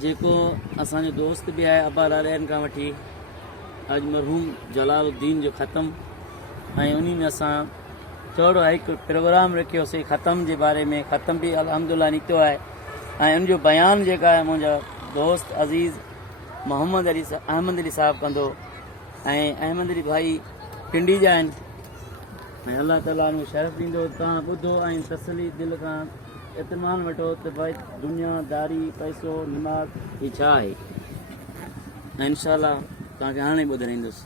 जेको असांजो दोस्त भी आहे अब्बा लाॾनि खां वठी अॼु मरहूम जलालुद्दीन जो ख़तम ऐं उन्ही में असां चौड़ो हिकु प्रोग्राम रखियोसीं ख़तम जे बारे में। ख़तम बि अल्हम्दुलिल्लाह निकितो आहे ऐं उनजो बयानु जेका आहे मुंहिंजा दोस्त अज़ीज़ अहमद अली साहब कंदो ऐं अहमद अली भाई पिंडी जा आहिनि ऐं अल्लाह ताला नु शरफ़ ॾींदो। तव्हां ॿुधो ऐं तसली दिलि खां इत्मीनान वठो त भाई दुनियादारी पैसो निमाज़ ही छा आहे ऐं इंशाअल्लाह तव्हांखे हाणे ॿुधाईंदुसि।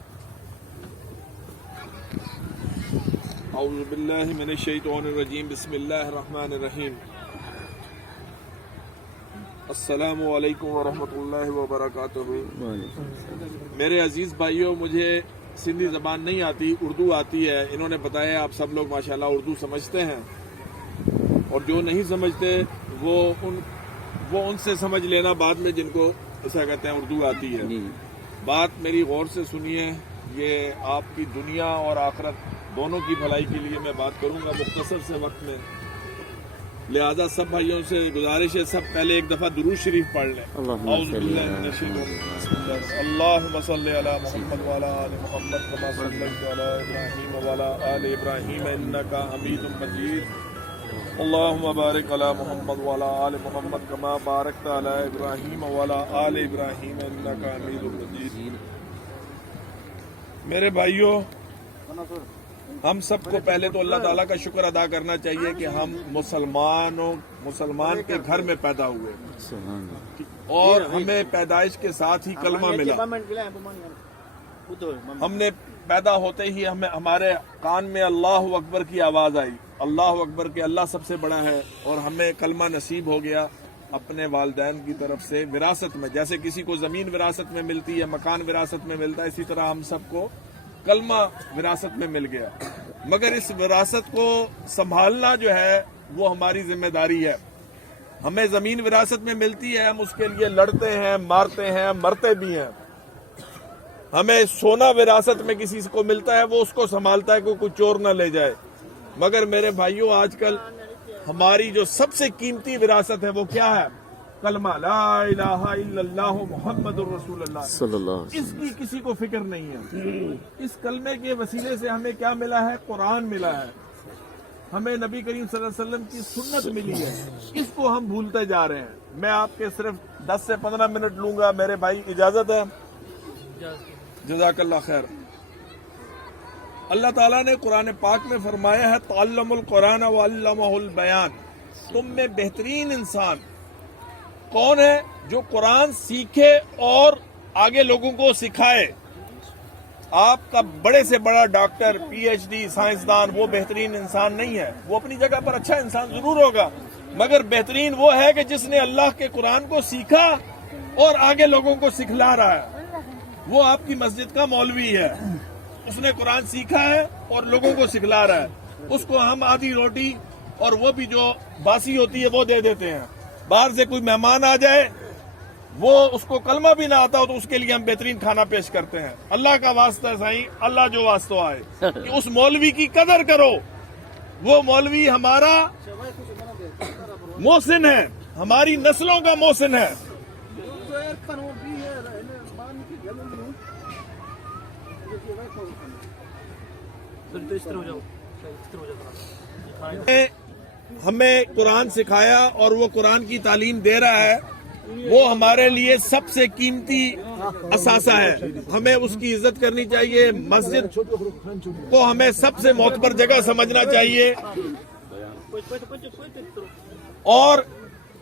औज़ु बिल्लाहि मिनश शैतानिर रजीम बिस्मिल्लाहिर रहमानिर रहीम। अस्सलामु अलैकुम व रहमतुल्लाहि व बरकातुहू। मेरे अजीज भाइयों, मुझे सिंधी ज़बान नहीं आती, उर्दू आती है। इन्होंने बताया आप सब लोग माशाल्लाह उर्दू समझते हैं और जो नहीं समझते वो उनसे समझ लेना बाद में, जिनको ऐसा कहते हैं उर्दू आती है। बात मेरी गौर से सुनिए, ये आपकी दुनिया और आखिरत दोनों की भलाई के लिए मैं बात करूंगा मुख्तसर से वक्त में। लिहाजा सब भाइयों से गुजारिश है, सब पहले एक दफा दुरूद शरीफ पढ़ लें। अल्लाहुम्मा सल्ली अला मुहम्मद व अला आलि मुहम्मद कमा सल्लैता अला इब्राहीम व अला आलि इब्राहीम इन्नका हमीदुम मजीद। अल्लाहुम्मा बारिक अला मुहम्मद व अला आलि मुहम्मद कमा बारकता अला इब्राहीम व अला आलि इब्राहीम इन्नका हमीदुम मजीद। मेरे भाइयों, हम सबको पहले तो अल्लाह ताला का शुक्र अदा करना चाहिए कि हम मुसलमान के घर में पैदा हुए और हमें पैदाइश के साथ ही कलमा मिला। हमने पैदा होते ही हमारे कान में अल्लाह अकबर की आवाज आई, अल्लाह अकबर के अल्लाह सबसे बड़ा है, और हमें कलमा नसीब हो गया अपने वालिदैन की तरफ से विरासत में। जैसे किसी को जमीन विरासत में मिलती है, मकान विरासत में मिलता है, इसी तरह हम सबको कलमा विरासत में मिल गया। मगर इस विरासत को संभालना जो है वो हमारी जिम्मेदारी है। हमें जमीन विरासत में मिलती है, हम उसके लिए लड़ते हैं, मारते हैं, मरते भी हैं। हमें सोना विरासत में किसी को मिलता है, वो उसको संभालता है कि कोई चोर न ले जाए। मगर मेरे भाइयों, आजकल हमारी जो सबसे कीमती विरासत है वो क्या है? कलमा, ला इलाहा इल्लल्लाह मुहम्मदुर रसूलुल्लाह। इसकी किसी को फिक्र नहीं है। इस कलमे के वसीले से हमें क्या मिला है? कुरान मिला है, हमें नबी करीम सल्लल्लाहु अलैहि वसल्लम की सुन्नत मिली है। इसको हम भूलते जा रहे हैं। मैं आपके सिर्फ 10 से 15 मिनट लूंगा, मेरे भाई, इजाजत है? जज़ाकल्लाह खैर। अल्लाह ताला ने कुरान पाक में फरमाया है, तअल्लमुल कुरान व अल्लमहुल बयान। तुम में बेहतरीन इंसान कौन है? जो कुरान सीखे और आगे लोगों को सिखाए। आपका बड़े से बड़ा डॉक्टर, पीएचडी, साइंसदान, वो बेहतरीन इंसान नहीं है। वो अपनी जगह पर अच्छा इंसान जरूर होगा, मगर बेहतरीन वो है कि जिसने अल्लाह के कुरान को सीखा और आगे लोगों को सिखला रहा है। वो आपकी मस्जिद का मौलवी है, उसने कुरान सीखा है और लोगों को सिखला रहा है। उसको हम आधी रोटी और वो भी जो बासी होती है वो दे देते हैं। बाहर से कोई मेहमान आ जाए, वो उसको कलमा भी ना आता हो, तो उसके लिए हम बेहतरीन खाना पेश करते हैं। अल्लाह का वास्ता है साईं, अल्लाह जो वास्ता आए कि उस मौलवी की कदर करो। वो मौलवी हमारा मोहसिन है, हमारी नस्लों का मोहसिन है। हमें कुरान सिखाया और वो कुरान की तालीम दे रहा है, वो हमारे लिए सबसे कीमती असासा है। हमें उसकी इज्जत करनी चाहिए। मस्जिद को हमें सबसे मोतबर जगह समझना चाहिए और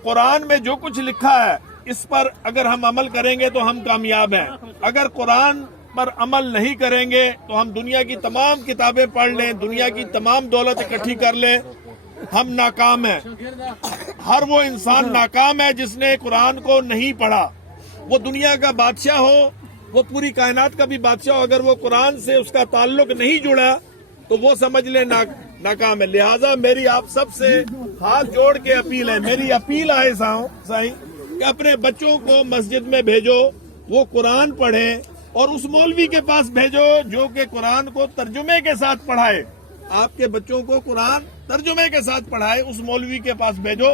कुरान में जो कुछ लिखा है इस पर अगर हम अमल करेंगे तो हम कामयाब हैं। अगर कुरान पर अमल नहीं करेंगे तो हम दुनिया की तमाम किताबें पढ़ लें, दुनिया की तमाम दौलत इकट्ठी कर लें, हम नाकाम हैं। हर वो इंसान नाकाम है जिसने कुरान को नहीं पढ़ा। वो दुनिया का बादशाह हो, वो पूरी कायनात का भी बादशाह हो, अगर वो कुरान से उसका ताल्लुक नहीं जुड़ा तो वो समझ ले नाकाम है। लिहाजा मेरी आप सब से हाथ जोड़ के अपील है, मेरी अपील है साईं कि अपने बच्चों को मस्जिद में भेजो, वो कुरान पढ़ें, और उस मौलवी के पास भेजो जो कि कुरान को तर्जुमे के साथ पढ़ाए। आपके बच्चों को कुरान तर्जुमे के साथ पढ़ाए, उस मौलवी के पास भेजो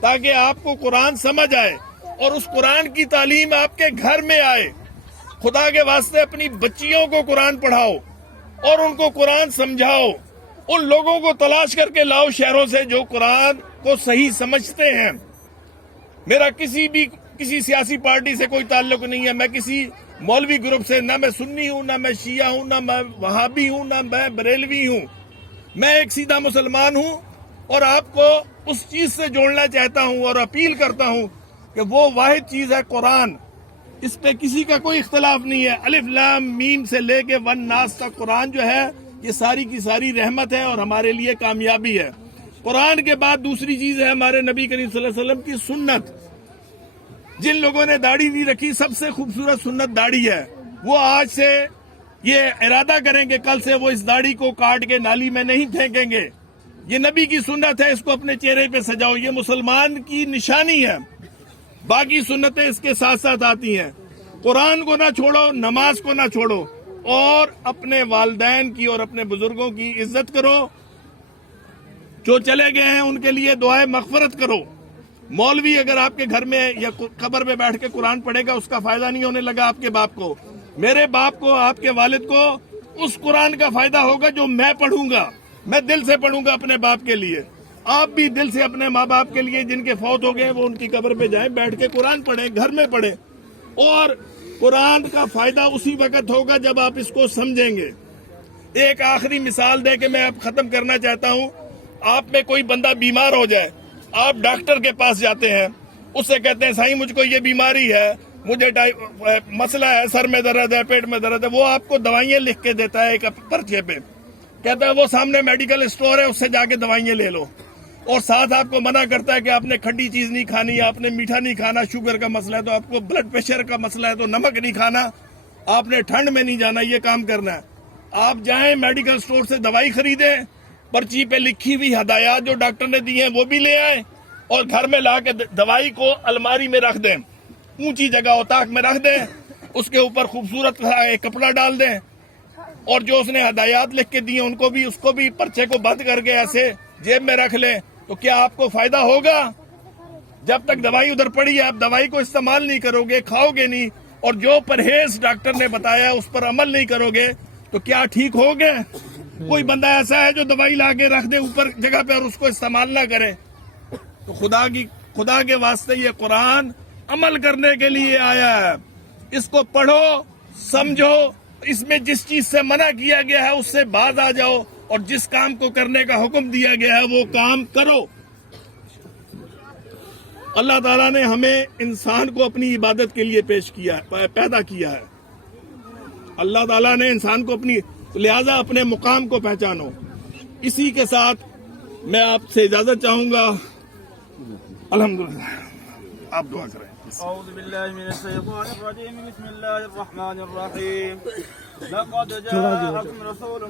تاکہ آپ کو قرآن سمجھ آئے اور اس قرآن کی تعلیم آپ کے گھر میں آئے. خدا کے واسطے اپنی بچیوں کو قرآن پڑھاؤ اور ان کو قرآن سمجھاؤ. ان لوگوں کو تلاش کر کے لاؤ شہروں سے جو قرآن کو صحیح سمجھتے ہیں. میرا کسی سیاسی پارٹی سے کوئی تعلق نہیں ہے. میں کسی مولوی گروپ سے، نہ میں سنی ہوں، نہ میں شیعہ ہوں، نہ میں وہابی ہوں، نہ میں بریلوی ہوں. میں ایک سیدھا مسلمان ہوں اور آپ کو اس چیز سے جوڑنا چاہتا ہوں اور اپیل کرتا ہوں کہ وہ واحد چیز ہے قرآن. اس پہ کسی کا کوئی اختلاف نہیں ہے. الف لام میم سے لے کے ون ناس تک قرآن جو ہے یہ ساری کی ساری رحمت ہے اور ہمارے لیے کامیابی ہے. قرآن کے بعد دوسری چیز ہے ہمارے نبی کریم صلی اللہ علیہ وسلم کی سنت. جن لوگوں نے داڑھی نہیں رکھی سب سے خوبصورت سنت داڑھی ہے. وہ آج سے یہ ارادہ کریں کہ کل سے وہ اس داڑھی کو کاٹ کے نالی میں نہیں پھینکیں گے. یہ نبی کی سنت ہے، اس کو اپنے چہرے پہ سجاؤ. یہ مسلمان کی نشانی ہے. باقی سنتیں اس کے ساتھ ساتھ آتی ہیں. قرآن کو نہ چھوڑو، نماز کو نہ چھوڑو اور اپنے والدین کی اور اپنے بزرگوں کی عزت کرو. جو چلے گئے ہیں ان کے لیے دعائے مغفرت کرو. مولوی اگر آپ کے گھر میں یا قبر پہ بیٹھ کے قرآن پڑھے گا اس کا فائدہ نہیں ہونے لگا آپ کے باپ کو. میرے باپ کو، آپ کے والد کو اس قرآن کا فائدہ ہوگا جو میں پڑھوں گا. میں دل سے پڑھوں گا اپنے باپ کے لیے. آپ بھی دل سے اپنے ماں باپ کے لیے جن کے فوت ہو گئے وہ ان کی قبر پہ جائیں، بیٹھ کے قرآن پڑھیں، گھر میں پڑھیں. اور قرآن کا فائدہ اسی وقت ہوگا جب آپ اس کو سمجھیں گے. ایک آخری مثال دے کے میں اب ختم کرنا چاہتا ہوں. آپ میں کوئی بندہ بیمار ہو جائے، آپ ڈاکٹر کے پاس جاتے ہیں، اس سے کہتے ہیں صحیح مجھ کو یہ بیماری ہے، مجھے مسئلہ ہے، سر میں درد ہے، پیٹ میں درد ہے. وہ آپ کو دوائیاں لکھ کے دیتا ہے ایک پرچے پہ، کہتا ہے وہ سامنے میڈیکل اسٹور ہے اس سے جا کے دوائیاں لے لو. اور ساتھ آپ کو منع کرتا ہے کہ آپ نے کھٹی چیز نہیں کھانی، آپ نے میٹھا نہیں کھانا، شوگر کا مسئلہ ہے تو آپ کو، بلڈ پریشر کا مسئلہ ہے تو نمک نہیں کھانا، آپ نے ٹھنڈ میں نہیں جانا، یہ کام کرنا ہے. آپ جائیں میڈیکل اسٹور سے دوائی خریدیں، پرچی پہ لکھی ہوئی ہدایات جو ڈاکٹر نے دی ہیں وہ بھی لے آئیں اور گھر میں لا کے دوائی کو الماری میں رکھ دیں، اونچی جگہ اوتاق میں رکھ دیں، اس کے اوپر خوبصورت ایک کپڑا ڈال دیں اور جو اس نے ہدایات لکھ کے دی ہیں ان کو بھی، اس کو بھی پرچے کو بند کر کے ایسے جیب میں رکھ لیں. تو کیا آپ کو فائدہ ہوگا؟ جب تک دوائی ادھر پڑی ہے آپ دوائی کو استعمال نہیں کرو گے، کھاؤ گے نہیں، اور جو پرہیز ڈاکٹر نے بتایا اس پر عمل نہیں کرو گے تو کیا ٹھیک ہوگے؟ کوئی بندہ ایسا ہے جو دوائی لا کے رکھ دے اوپر جگہ پہ اور اس کو استعمال نہ کرے؟ تو خدا کے واسطے یہ قرآن عمل کرنے کے لیے آیا ہے. اس کو پڑھو، سمجھو، اس میں جس چیز سے منع کیا گیا ہے اس سے باز آ جاؤ اور جس کام کو کرنے کا حکم دیا گیا ہے وہ کام کرو. اللہ تعالیٰ نے ہمیں انسان کو اپنی عبادت کے لیے پیدا کیا ہے. اللہ تعالیٰ نے انسان کو لہذا اپنے مقام کو پہچانو. اسی کے ساتھ میں آپ سے اجازت چاہوں گا. الحمدللہ آپ دعا کریں. أعوذ بالله من الشيطان الرجيم. بسم الله الرحمن الرحيم. لقد جاءكم رسول